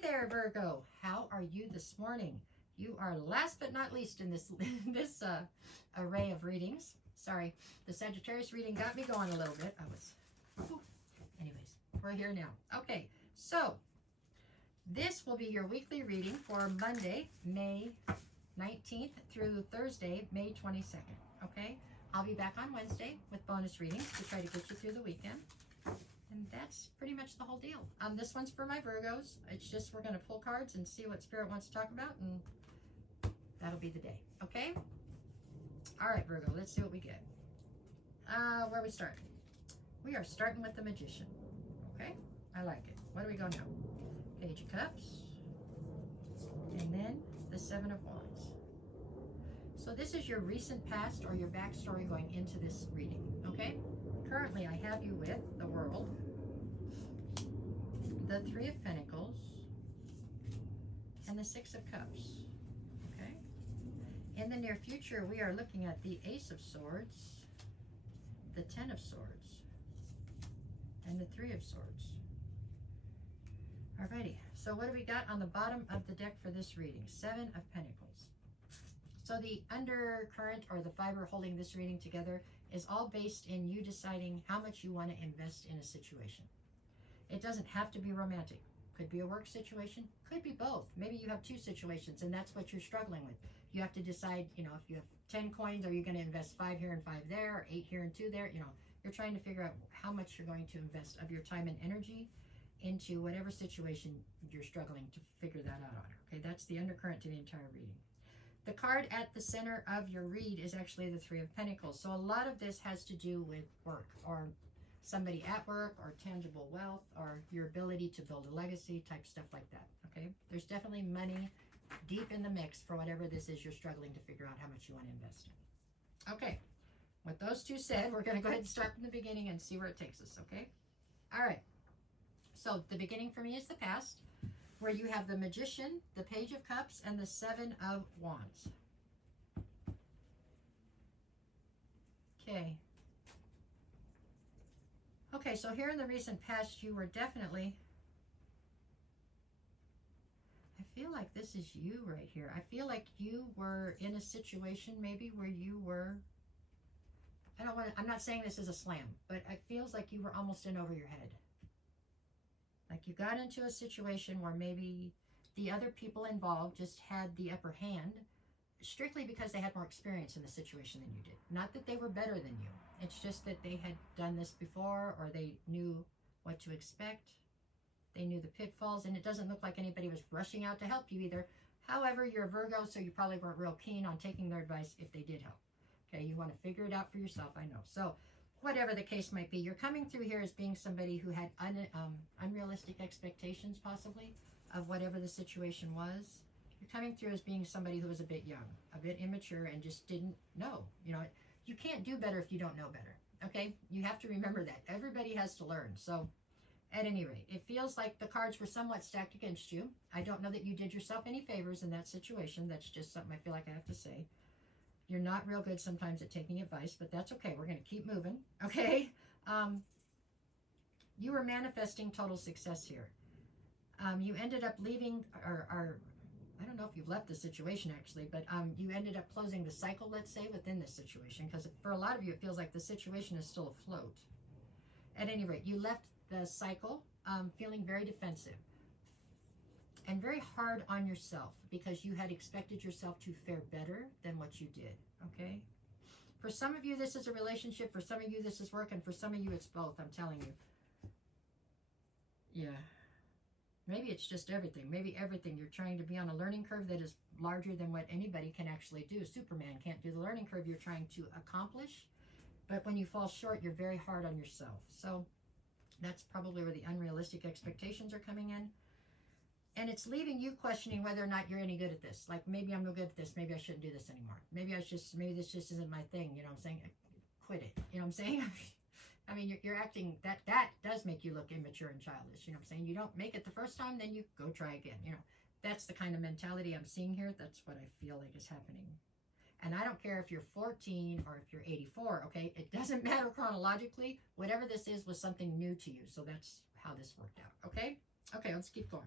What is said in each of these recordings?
Hey there, Virgo. How are you this morning? You are last but not least in this array of readings. Sorry, the Sagittarius reading got me going a little bit. Anyways, we're here now. Okay, so this will be your weekly reading for Monday, May 19th through Thursday, May 22nd. Okay, I'll be back on Wednesday with bonus readings to try to get you through the weekend. And that's pretty much the whole deal. This one's for my Virgos. It's just we're going to pull cards and see what Spirit wants to talk about, and that'll be the day. Okay? All right, Virgo, let's see what we get. Where are we starting? We are starting with the Magician. Okay? I like it. What do we go now? Page of Cups. And then the Seven of Wands. So this is your recent past or your backstory going into this reading. Okay? Currently, I have you with the World, the Three of Pentacles, and the Six of Cups. Okay? In the near future, we are looking at the Ace of Swords, the Ten of Swords, and the Three of Swords. Alrighty, so what do we got on the bottom of the deck for this reading? Seven of Pentacles. So the undercurrent or the fiber holding this reading together is all based in you deciding how much you want to invest in a situation. It doesn't have to be romantic. Could be a work situation, could be both. Maybe you have two situations and that's what you're struggling with. You have to decide, you know, if you have 10 coins, are you going to invest 5 here and 5 there, or 8 here and 2 there? You know, you're trying to figure out how much you're going to invest of your time and energy into whatever situation you're struggling to figure that out on. Okay, that's the undercurrent to the entire reading. The card at the center of your read is actually the Three of Pentacles. So a lot of this has to do with work or somebody at work or tangible wealth or your ability to build a legacy type stuff like that. Okay, there's definitely money deep in the mix for whatever this is you're struggling to figure out how much you want to invest in. Okay, with those two said, we're going to go ahead and start from the beginning and see where it takes us. Okay, all right. So the beginning for me is the past, where you have the Magician, the Page of Cups, and the Seven of Wands. Okay. Okay, so here in the recent past, you were definitely, I feel like this is you right here. I feel like you were in a situation maybe where you were, I'm not saying this is a slam, but it feels like you were almost in over your head. Like you got into a situation where maybe the other people involved just had the upper hand strictly because they had more experience in the situation than you did. Not that they were better than you. It's just that they had done this before, or they knew what to expect. They knew the pitfalls, and it doesn't look like anybody was rushing out to help you either. However, you're a Virgo, so you probably weren't real keen on taking their advice if they did help. Okay, you want to figure it out for yourself, I know. So whatever the case might be, you're coming through here as being somebody who had unrealistic expectations, possibly, of whatever the situation was. You're coming through as being somebody who was a bit young, a bit immature, and just didn't know. You know, you can't do better if you don't know better, okay? You have to remember that. Everybody has to learn. So, at any rate, it feels like the cards were somewhat stacked against you. I don't know that you did yourself any favors in that situation. That's just something I feel like I have to say. You're not real good sometimes at taking advice, but that's okay. We're going to keep moving, okay? You were manifesting total success here. You ended up leaving, or I don't know if you've left the situation actually, but you ended up closing the cycle, let's say, within this situation, because for a lot of you, it feels like the situation is still afloat. At any rate, you left the cycle feeling very defensive and very hard on yourself because you had expected yourself to fare better than what you did, okay? For some of you, this is a relationship. For some of you, this is work. And for some of you, it's both, I'm telling you. Yeah. Maybe it's just everything. Maybe everything. You're trying to be on a learning curve that is larger than what anybody can actually do. Superman can't do the learning curve you're trying to accomplish. But when you fall short, you're very hard on yourself. So that's probably where the unrealistic expectations are coming in. And it's leaving you questioning whether or not you're any good at this. Like, maybe I'm no good at this. Maybe I shouldn't do this anymore. Maybe this just isn't my thing. You know what I'm saying? Quit it. You know what I'm saying? I mean, you're acting, that does make you look immature and childish. You know what I'm saying? You don't make it the first time, then you go try again. You know, that's the kind of mentality I'm seeing here. That's what I feel like is happening. And I don't care if you're 14 or if you're 84, okay? It doesn't matter chronologically. Whatever this is was something new to you. So that's how this worked out, okay? Okay, let's keep going.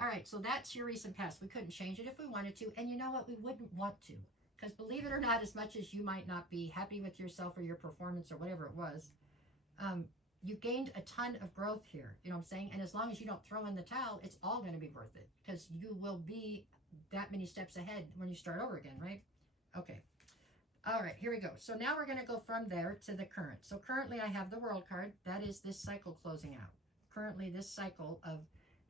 All right, so that's your recent past. We couldn't change it if we wanted to. And you know what? We wouldn't want to. Because believe it or not, as much as you might not be happy with yourself or your performance or whatever it was, you gained a ton of growth here. You know what I'm saying? And as long as you don't throw in the towel, it's all going to be worth it. Because you will be that many steps ahead when you start over again, right? Okay. All right, here we go. So now we're going to go from there to the current. So currently I have the World card. That is this cycle closing out. Currently this cycle of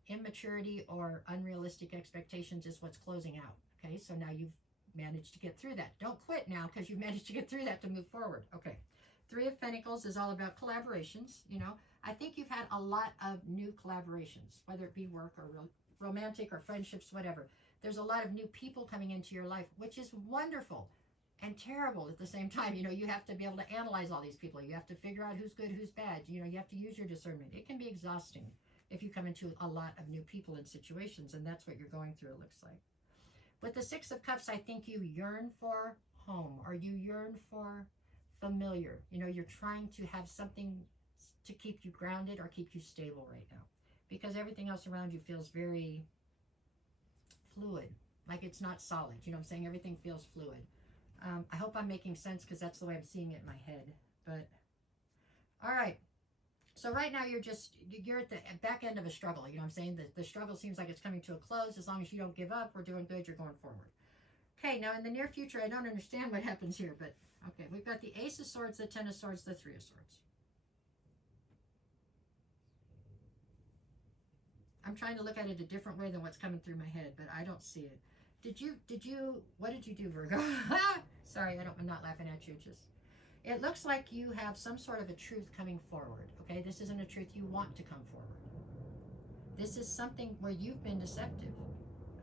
immaturity or unrealistic expectations is what's closing out. Okay, so now you've managed to get through that. Don't quit now because you've managed to get through that to move forward. Okay, Three of Pentacles is all about collaborations. You know, I think you've had a lot of new collaborations, whether it be work or romantic or friendships, whatever. There's a lot of new people coming into your life, which is wonderful and terrible at the same time. You know, you have to be able to analyze all these people. You have to figure out who's good, who's bad. You know, you have to use your discernment. It can be exhausting if you come into a lot of new people and situations, and that's what you're going through, it looks like. With the Six of Cups, I think you yearn for home, or you yearn for familiar. You know, you're trying to have something to keep you grounded or keep you stable right now, because everything else around you feels very fluid, like it's not solid. You know what I'm saying? Everything feels fluid. I hope I'm making sense, because that's the way I'm seeing it in my head. But all right, so right now you're at the back end of a struggle. You know what I'm saying? The struggle seems like it's coming to a close. As long as you don't give up, we're doing good, you're going forward. Okay, now in the near future, I don't understand what happens here, but okay, we've got the Ace of Swords, the Ten of Swords, the Three of Swords. I'm trying to look at it a different way than what's coming through my head, but I don't see it. What did you do, Virgo? Sorry, I'm not laughing at you. It looks like you have some sort of a truth coming forward, okay? This isn't a truth you want to come forward. This is something where you've been deceptive.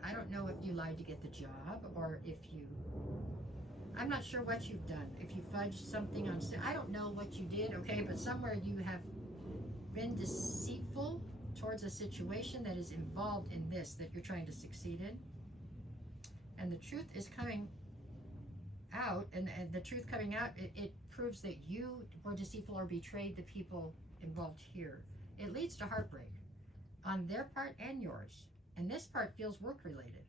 I don't know if you lied to get the job, or if I'm not sure what you've done. If you fudged something on, I don't know what you did, okay? But somewhere you have been deceitful towards a situation that is involved in this, that you're trying to succeed in. And the truth is coming out, and the truth coming out, it proves that you were deceitful or betrayed the people involved here. It leads to heartbreak on their part and yours. And this part feels work-related.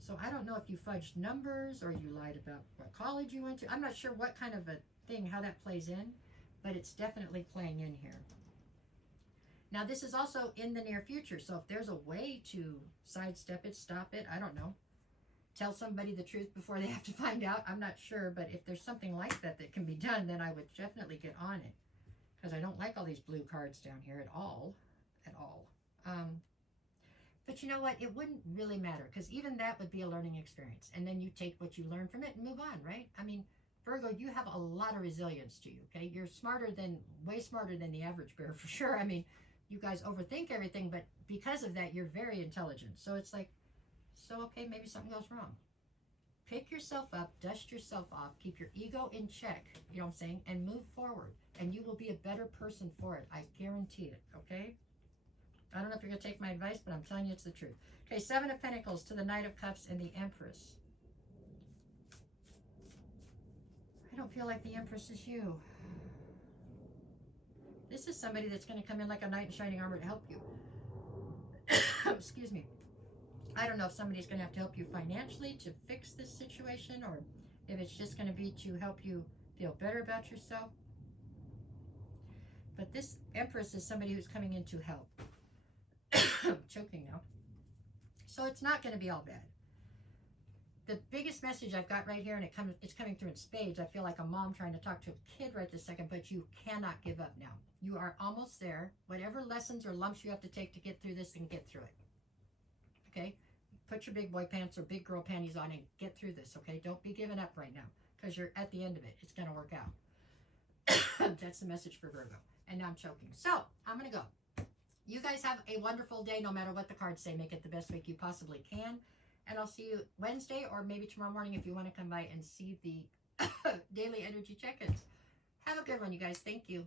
So I don't know if you fudged numbers or you lied about what college you went to. I'm not sure what kind of a thing, how that plays in, but it's definitely playing in here. Now, this is also in the near future. So if there's a way to sidestep it, stop it, I don't know. Tell somebody the truth before they have to find out, I'm not sure. But if there's something like that that can be done, then I would definitely get on it. Because I don't like all these blue cards down here at all. At all. But you know what? It wouldn't really matter, because even that would be a learning experience. And then you take what you learn from it and move on, right? I mean, Virgo, you have a lot of resilience to you, okay? You're way smarter than the average bear, for sure. I mean, you guys overthink everything, but because of that, you're very intelligent. So it's like, so okay, maybe something goes wrong. Pick yourself up, dust yourself off, keep your ego in check, you know what I'm saying, and move forward. And you will be a better person for it. I guarantee it, okay? I don't know if you're going to take my advice, but I'm telling you it's the truth. Okay, Seven of Pentacles to the Knight of Cups and the Empress. I don't feel like the Empress is you. This is somebody that's going to come in like a knight in shining armor to help you. Excuse me. I don't know if somebody's going to have to help you financially to fix this situation, or if it's just going to be to help you feel better about yourself. But this Empress is somebody who's coming in to help. Choking now. So it's not going to be all bad. The biggest message I've got right here, and it's coming through in spades. I feel like a mom trying to talk to a kid right this second, but you cannot give up now. You are almost there. Whatever lessons or lumps you have to take to get through this, and get through it. Okay? Put your big boy pants or big girl panties on and get through this, okay? Don't be giving up right now, because you're at the end of it. It's going to work out. That's the message for Virgo. And now I'm choking. So, I'm going to go. You guys have a wonderful day, no matter what the cards say. Make it the best week you possibly can. And I'll see you Wednesday, or maybe tomorrow morning if you want to come by and see the daily energy check-ins. Have a good one, you guys. Thank you.